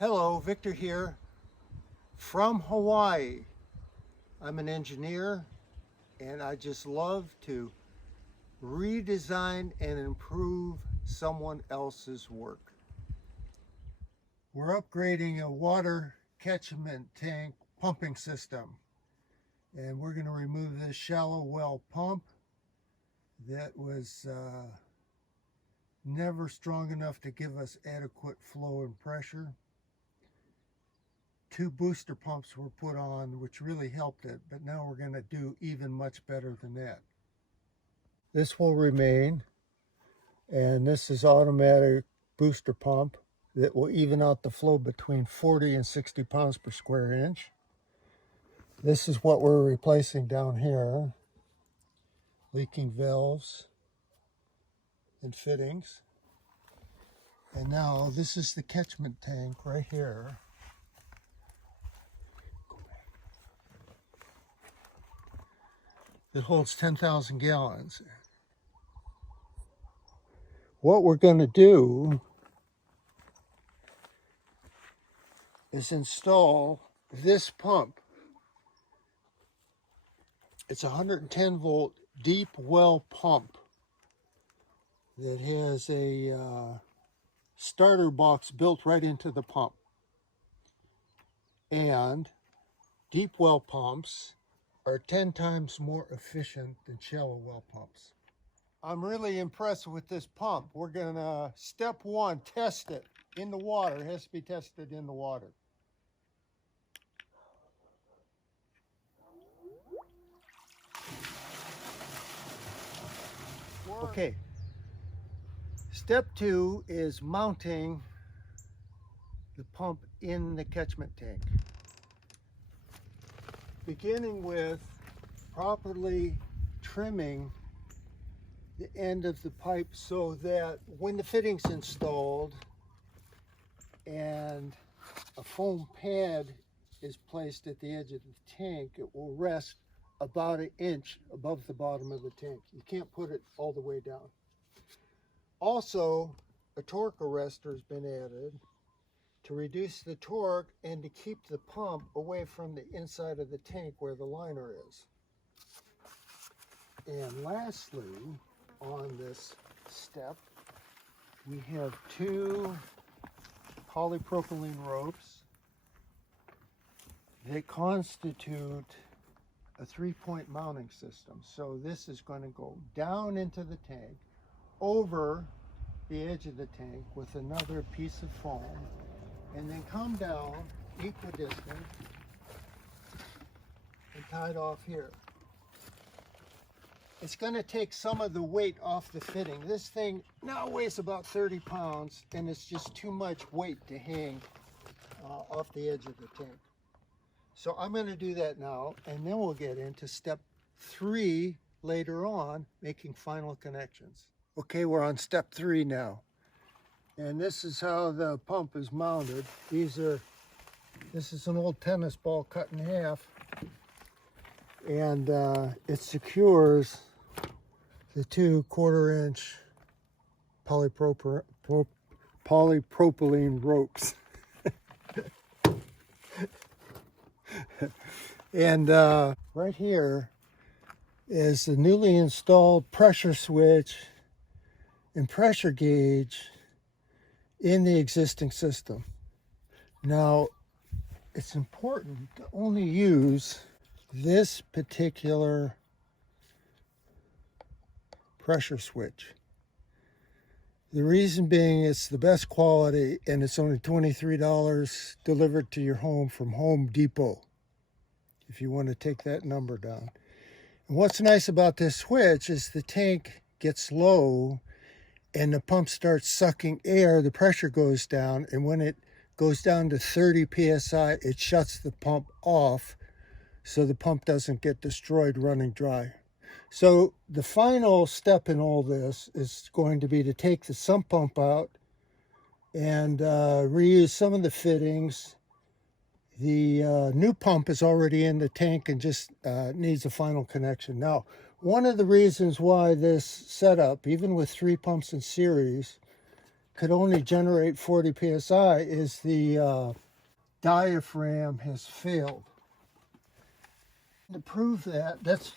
Hello, Victor here from Hawaii. I'm an engineer and I just love to redesign and improve someone else's work. We're upgrading a water catchment tank pumping system, and we're going to remove this shallow well pump that was never strong enough to give us adequate flow and pressure. Two booster pumps were put on, which really helped it, but now we're going to do even much better than that. This will remain, and this is automatic booster pump that will even out the flow between 40 and 60 pounds per square inch. This is what we're replacing down here: leaking valves and fittings. And now this is the catchment tank right here. It holds 10,000 gallons. What we're going to do is install this pump. It's a 110 volt deep well pump that has a starter box built right into the pump. And deep well pumps are 10 times more efficient than shallow well pumps. I'm really impressed with this pump. We're gonna, step one, test it in the water. It has to be tested in the water. Okay. Step two is mounting the pump in the catchment tank. Beginning with properly trimming the end of the pipe so that when the fitting's installed and a foam pad is placed at the edge of the tank, it will rest about an inch above the bottom of the tank. You can't put it all the way down. Also, a torque arrestor has been added to reduce the torque and to keep the pump away from the inside of the tank where the liner is. And lastly, on this step, we have two polypropylene ropes that constitute a 3-point mounting system. So this is going to go down into the tank, over the edge of the tank with another piece of foam, and then come down equidistant and tied off here. It's going to take some of the weight off the fitting. This thing now weighs about 30 pounds, and it's just too much weight to hang off the edge of the tank. So I'm going to do that now, and then we'll get into step 3 later on, making final connections. Okay, we're on step 3 now. And this is how the pump is mounted. This is an old tennis ball cut in half. And it secures the two 1/4 inch polypropylene ropes. And right here is the newly installed pressure switch and pressure gauge in the existing system. Now, it's important to only use this particular pressure switch. The reason being it's the best quality, and it's only $23 delivered to your home from Home Depot, if you want to take that number down. And what's nice about this switch is the tank gets low and the pump starts sucking air, the pressure goes down, and when it goes down to 30 psi, it shuts the pump off so the pump doesn't get destroyed running dry. So the final step in all this is going to be to take the sump pump out and reuse some of the fittings. The new pump is already in the tank and just needs a final connection. Now, one of the reasons why this setup, even with 3 pumps in series, could only generate 40 psi is the diaphragm has failed. To prove that, that's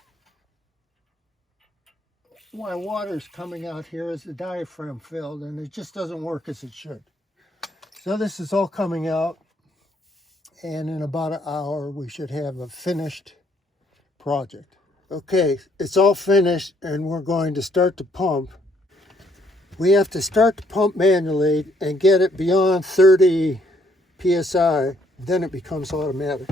why water's coming out here, is the diaphragm failed and it just doesn't work as it should. So this is all coming out, and in about an hour we should have a finished project. Okay, it's all finished and we're going to start the pump. We have to start the pump manually and get it beyond 30 psi, then it becomes automatic.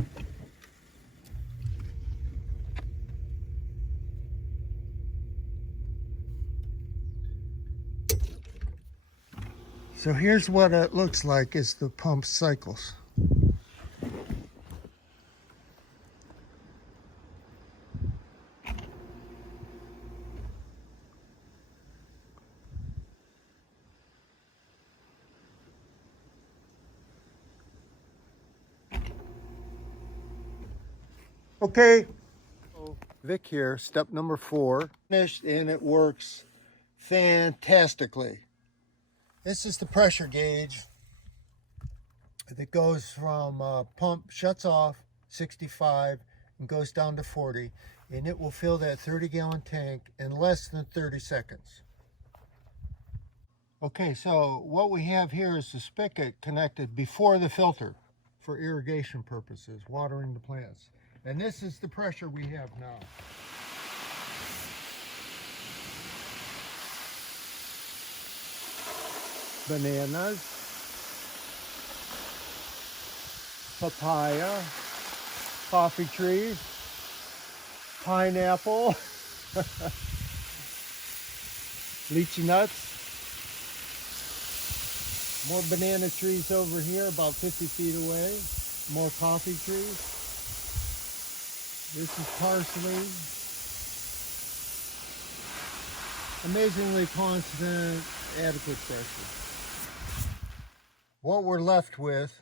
So here's what it looks like as the pump cycles. Okay, Vic here, step number 4. Finished, and it works fantastically. This is the pressure gauge that goes from pump shuts off 65 and goes down to 40, and it will fill that 30-gallon tank in less than 30 seconds. Okay, so what we have here is the spigot connected before the filter for irrigation purposes, watering the plants. And this is the pressure we have now. Bananas, papaya, coffee trees, pineapple, lychee nuts, more banana trees over here about 50 feet away, more coffee trees. This is parsley. Amazingly constant, adequate pressure. What we're left with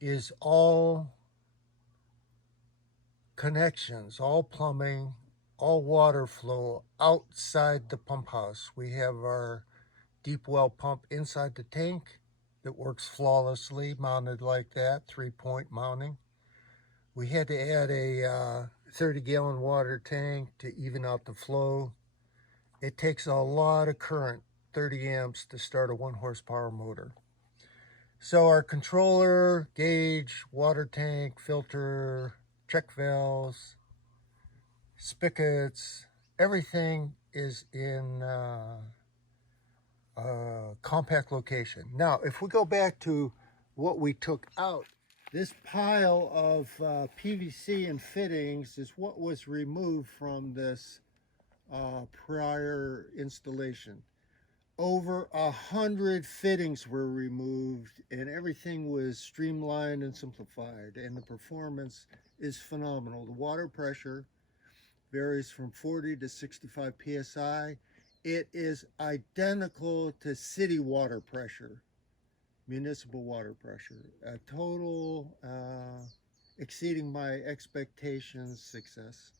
is all connections, all plumbing, all water flow outside the pump house. We have our deep well pump inside the tank that works flawlessly, mounted like that, 3-point mounting. We had to add a 30-gallon water tank to even out the flow. It takes a lot of current, 30 amps, to start a 1-horsepower motor. So our controller, gauge, water tank, filter, check valves, spigots, everything is in a compact location. Now, if we go back to what we took out, this pile of PVC and fittings is what was removed from this prior installation. Over 100 fittings were removed and everything was streamlined and simplified, and the performance is phenomenal. The water pressure varies from 40 to 65 psi. It is identical to city water pressure, municipal water pressure. A total exceeding my expectations success.